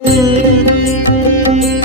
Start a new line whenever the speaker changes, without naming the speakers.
Thank